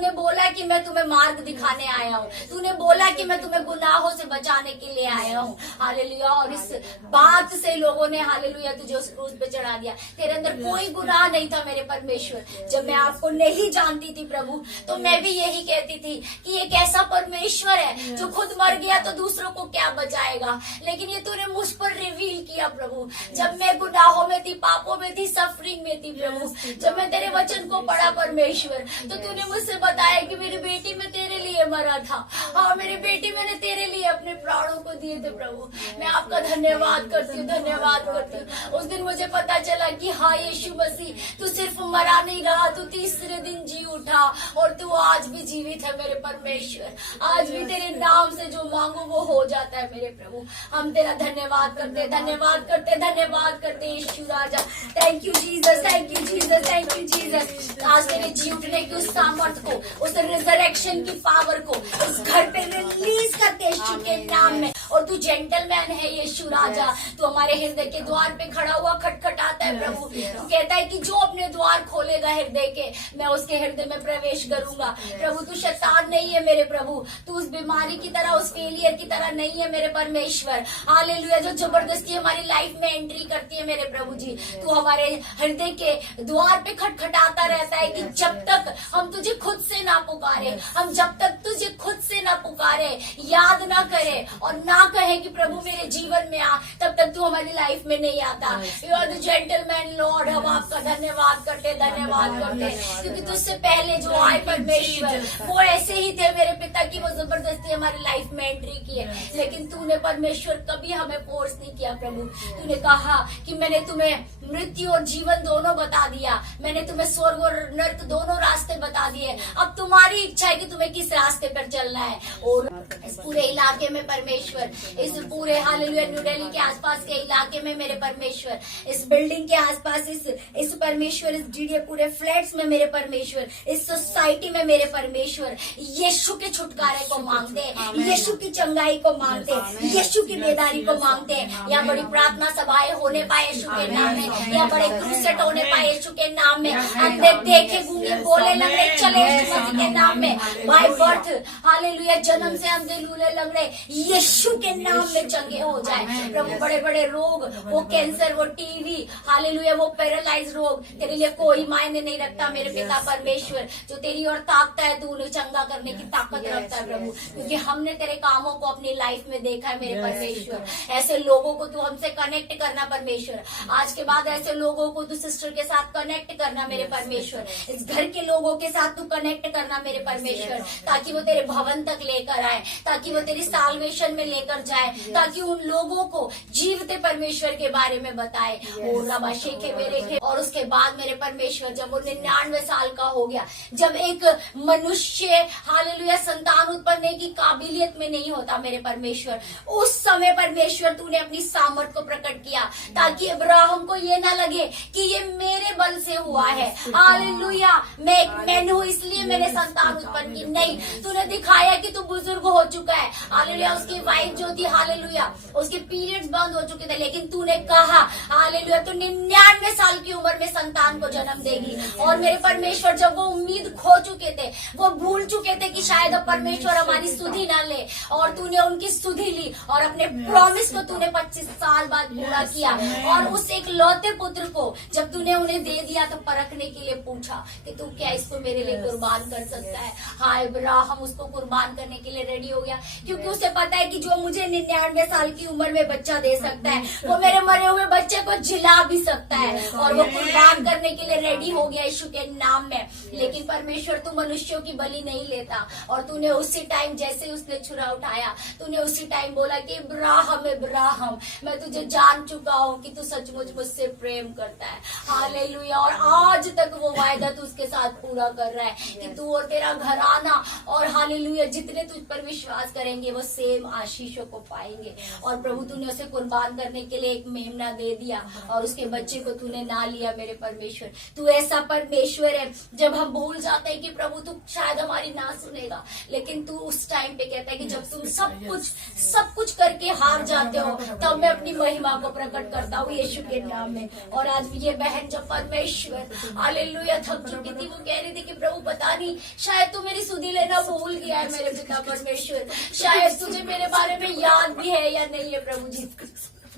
तूने बोला कि मैं तुम्हें मार्ग दिखाने आया हूँ, तूने बोला कि मैं तुम्हें गुनाहों से बचाने के लिए आया हूँ। हालेलुया। और इस बात से लोगों ने हालेलुया तुझे उस क्रूस पे चढ़ा दिया। तेरे अंदर कोई गुनाह नहीं था मेरे परमेश्वर। जब मैं आपको नहीं जानती थी प्रभु, तो मैं भी यही कहती थी कि एक ऐसा परमेश्वर है जो खुद मर गया तो दूसरों को क्या बचाएगा। लेकिन ये तूने मुझ पर रिवील किया प्रभु। जब मैं गुनाहों में थी, पापों में थी, सफरिंग में थी प्रभु, जब मैं तेरे वचन को पढ़ा परमेश्वर, तो तूने मुझसे बताया कि मेरी बेटी मैं तेरे लिए मरा था। हाँ, मेरी बेटी मैंने तेरे लिए अपने प्राणों को दिए थे प्रभु। मैं आपका धन्यवाद करती हूँ, धन्यवाद करती हूँ। उस दिन मुझे पता चला कि हाँ यीशु मसीह, तू सिर्फ मरा नहीं रहा, तू तीसरे दिन जी उठा और तू आज भी जीवित है मेरे परमेश्वर। आज भी तेरे नाम से जो मांगो वो हो जाता है मेरे प्रभु। हम तेरा धन्यवाद करते, धन्यवाद करते, धन्यवाद करते यीशु राजा। Thank you Jesus, thank you Jesus, thank you Jesus. आज तेरे जी उठने की उस सामर्थ को, उस रिजरेक्शन की पावर को इस घर पे रिलीज करते यीशु के नाम में। और तू जेंटलमैन है यीशु राजा। तू हमारे हृदय के द्वार पे खड़ा हुआ खटखटाता है प्रभु। तू कहता है कि जो अपने द्वार खोलेगा हृदय के, मैं उसके हृदय में प्रवेश करूंगा। प्रभु तू शैतान नहीं है मेरे प्रभु। तू उस बीमारी की तरह, उस फेलियर की तरह नहीं है मेरे परमेश्वर। हालेलुया। जो जबरदस्ती हमारी लाइफ में एंट्री करती है मेरे प्रभु जी, तू हमारे हृदय के द्वार पे खटखटाता रहता है कि जब तक हम तुझे खुद से ना पुकारे, हम जब तक तुझे खुद से ना पुकारे, याद ना करे और ना कहे कि प्रभु मेरे जीवन में आ, तब तक तू हमारी लाइफ में नहीं आता। You are the gentleman lord. हम आपका धन्यवाद करते, धन्यवाद करते, क्योंकि तुझसे पहले जो आए परमेश्वर वो ऐसे ही थे मेरे पिता की, वो जबरदस्ती हमारी लाइफ में एंट्री की है। लेकिन तूने परमेश्वर कभी हमें फोर्स नहीं किया प्रभु। तूने कहा कि मैंने तुम्हें मृत्यु और जीवन दोनों बता दिया, मैंने तुम्हें स्वर्ग और नर्क दोनों रास्ते बता दिए। अब तुम्हारी इच्छा है कि तुम्हें किस रास्ते पर चलना है। और इस पूरे इलाके में परमेश्वर, इस पूरे हालेलुया न्यू दिल्ली के आसपास के इलाके में मेरे परमेश्वर, इस बिल्डिंग के आसपास, इस परमेश्वर, इस जीडीए पूरे फ्लैट्स में मेरे परमेश्वर, इस सोसाइटी में मेरे परमेश्वर, यीशु के छुटकारे को मांगते हैं, यीशु की चंगाई को मांगते हैं, यीशु की बेदारी को मांगते हैं। यहाँ बड़ी प्रार्थना सभाएं होने पाए यीशु के नाम में, यहाँ बड़े क्रूसेट होने पाए यीशु के नाम में, अंधे देखे, गूंगे बोले लग रहे चले यीशु मसीह के नाम में। बाय बर्थ हालेलुया, जन्म से अंधे लूले लग रहे यीशु के नाम में चंगे हो जाए प्रभु। बड़े बड़े रोग, वो कैंसर, वो टीवी, हालेलुया, वो पैरालाइज रोग तेरे लिए कोई मायने नहीं रखता मेरे पिता परमेश्वर। जो तेरी और ताकत है, तू उन्हें चंगा करने की ताकत रखता है प्रभु, क्योंकि हमने तेरे कामों को अपनी लाइफ में देखा है मेरे परमेश्वर। ऐसे लोगों को तू हमसे कनेक्ट करना परमेश्वर। आज के बाद ऐसे लोगों को तू सिस्टर के साथ कनेक्ट करना मेरे परमेश्वर। इस घर के लोगों के साथ तू कनेक्ट करना मेरे परमेश्वर, ताकि वो तेरे भवन तक लेकर आए, ताकि वो तेरी साल्वेशन में लेकर जाए, ताकि उन लोगों को जीवते परमेश्वर के बारे में बताए। ओ रबा शेखे मेरे खे। और उसके बाद मेरे परमेश्वर जब वो 99 साल का हो गया, जब एक मनुष्य हालेलुया संतान उत्पन्न की काबिलियत में नहीं होता मेरे परमेश्वर, उस समय परमेश्वर तूने अपनी सामर्थ को प्रकट किया, ताकि अब्राहम को ये ना लगे कि ये मेरे बल से हुआ है। हालेलुया, मैं एक मैन हूँ इसलिए मैंने संतान उत्पन्न की, नहीं, तूने दिखाया कि तू बुजुर्ग हो चुका है। हालेलुया, उसकी वाइफ जो थी हालेलुया, उसके पीरियड्स बंद हो चुके थे, लेकिन तूने कहा हालेलुया तू 99 साल की उम्र में संतान को जन्म देगी। और मेरे परमेश्वर जब वो उम्मीद खो चुके थे, वो भूल चुके थे कि शायद अब परमेश्वर हमारी सुधि ना ले, और तूने उनकी सुधि ली और अपने प्रॉमिस को तूने 25 साल बाद पूरा किया। और उस एक लौते पुत्र को जब तूने उन्हें दे दिया तो परखने के लिए पूछा कि तू क्या इसको मेरे लिए कुर्बान कर सकता है। हाँ, इब्राहिम उसको कुर्बान करने के लिए रेडी हो गया, क्योंकि उसे पता है कि जो मुझे 99 साल की उम्र में बच्चा दे सकता है, वो मेरे मरे हुए बच्चे को जिला भी सकता है। और वो कुर्बान करने के लिए रेडी हो गया यीशु के नाम में। लेकिन परमेश्वर तू मनुष्यों की बलि नहीं लेता, और तूने उसी टाइम जैसे ही उसने छुरा उठाया, तूने उसी टाइम बोला कि इब्राहिम इब्राहिम, मैं तुझे जान चुका हूँ कि तू सचमुच मुझसे प्रेम करता है। हालेलुया। और आज तक वो वायदा तू उसके साथ पूरा कर रहा है कि तू और तेरा घराना और हालेलुया जितने तुझ पर विश्वास करेंगे वो सेम आशीषों को पाएंगे। और प्रभु तूने उसे कुर्बान करने के लिए एक मेमना दे दिया, और उसके बच्चे को तूने ना लिया मेरे परमेश्वर। तू ऐसा परमेश्वर है, जब हम भूल जाते हैं कि प्रभु तू शायद हमारी ना सुनेगा, लेकिन तू उस टाइम पे कहता है कि जब तुम सब कुछ करके हार जाते हो, तब मैं अपनी महिमा को प्रकट करता हूँ यीशु के नाम में। में। और आज ये बहन जो परमेश्वर हालेलुया थक चुकी थी, वो कह रही थी कि प्रभु पता नहीं शायद तू मेरी सुधि लेना भूल गया है मेरे पिता परमेश्वर, शायद तुझे मेरे बारे में याद भी है या नहीं है प्रभु जी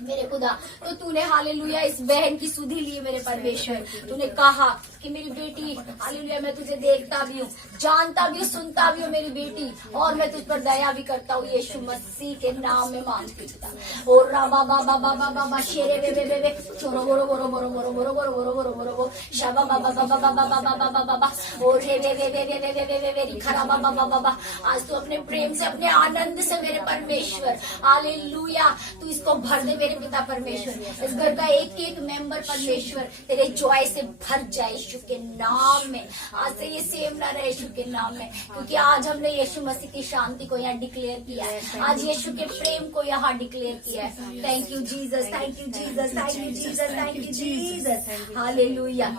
मेरे खुदा। तो तूने हालेलुया इस बहन की सुधि ली मेरे परमेश्वर। तूने कहा कि मेरी बेटी हालेलुया मैं तुझे देखता भी हूँ, जानता भी हूँ, सुनता भी हूँ मेरी बेटी, और मैं तुझ पर दया भी करता हूँ यीशु मसीह के नाम में मांगती हूँ। और राबा बाबा बाबा बाबा शेरे वे वे वे वे चोरो बोरो बोरो बोरो बोरो बोरो बोरो बोरो बोरो बोरो बो शाबा बाबा बाबा बाबा बाबा बाबा बाबा और रे वे वे वे वे वे वे वे वे वे खरा बाबा बाबा बाबा। आज तू अपने प्रेम से, अपने आनंद से मेरे परमेश्वर हालेलुया तू इसको भर दे मेरे पिता परमेश्वर। इस घर का एक एक मेंबर परमेश्वर तेरे जॉय से भर जाए यीशु के नाम में। आज से ये सेम ना रहे यीशु के नाम में, क्योंकि आज हमने यीशु मसीह की शांति को यहाँ डिक्लेयर किया है, आज यीशु के प्रेम को यहाँ डिक्लेयर किया है। Thank you Jesus, thank you Jesus, thank you Jesus, thank you Jesus. Hallelujah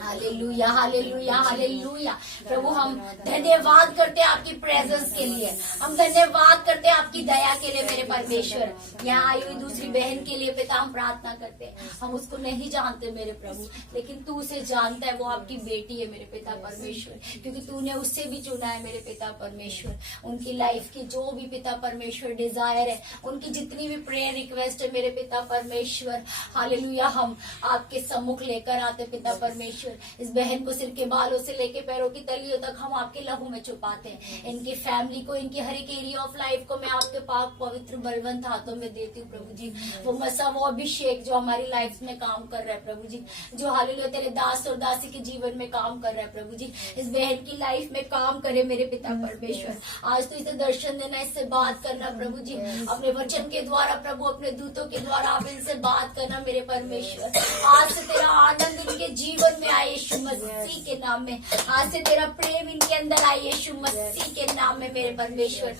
hallelujah hallelujah hallelujah. प्रभु हम धन्यवाद करते हैं आपकी प्रेजेंस के लिए, हम धन्यवाद करते हैं आपकी दया के लिए मेरे परमेश्वर। यहाँ आई हुई दूसरी बहन के लिए पिता हम प्रार्थना करते हैं, हम उसको नहीं जानते मेरे प्रभु, लेकिन तू उसे जानता है, वो आपकी बेटी है मेरे पिता परमेश्वर, क्योंकि तूने उससे भी चुना है मेरे पिता परमेश्वर। उनकी लाइफ की जो भी पिता परमेश्वर डिजायर है, उनकी जितनी भी प्रेयर रिक्वेस्ट है मेरे पिता परमेश्वर हालेलुया हम आपके सम्मुख लेकर आते पिता परमेश्वर। इस बहन को सिर के बालों से लेके पैरों की तलियों तक हम आपके लहू में छुपाते हैं। इनकी फैमिली को, इनकी हर एक एरिया ऑफ लाइफ को मैं आपके पाक पवित्र बलवंत हाथों में देती हूँ प्रभु जी। वो मसा, वो अभिषेक जो हमारी लाइफ में काम कर रहा है प्रभु जी, जो हालेलुया तेरे दास और दासी के जीवन में काम कर रहा है प्रभु जी, इस बहन की लाइफ में काम करे मेरे पिता परमेश्वर। आज तो इसे दर्शन देना, इससे बात करना प्रभु जी, अपने वचन के द्वारा प्रभु, अपने दूतों के द्वारा आप इनसे बात करना मेरे परमेश्वर। आज से तेरा आनंद इनके जीवन में आए यीशु मसीह के नाम में, आज से तेरा प्रेम इनके अंदर आए यीशु मसीह के नाम में मेरे परमेश्वर।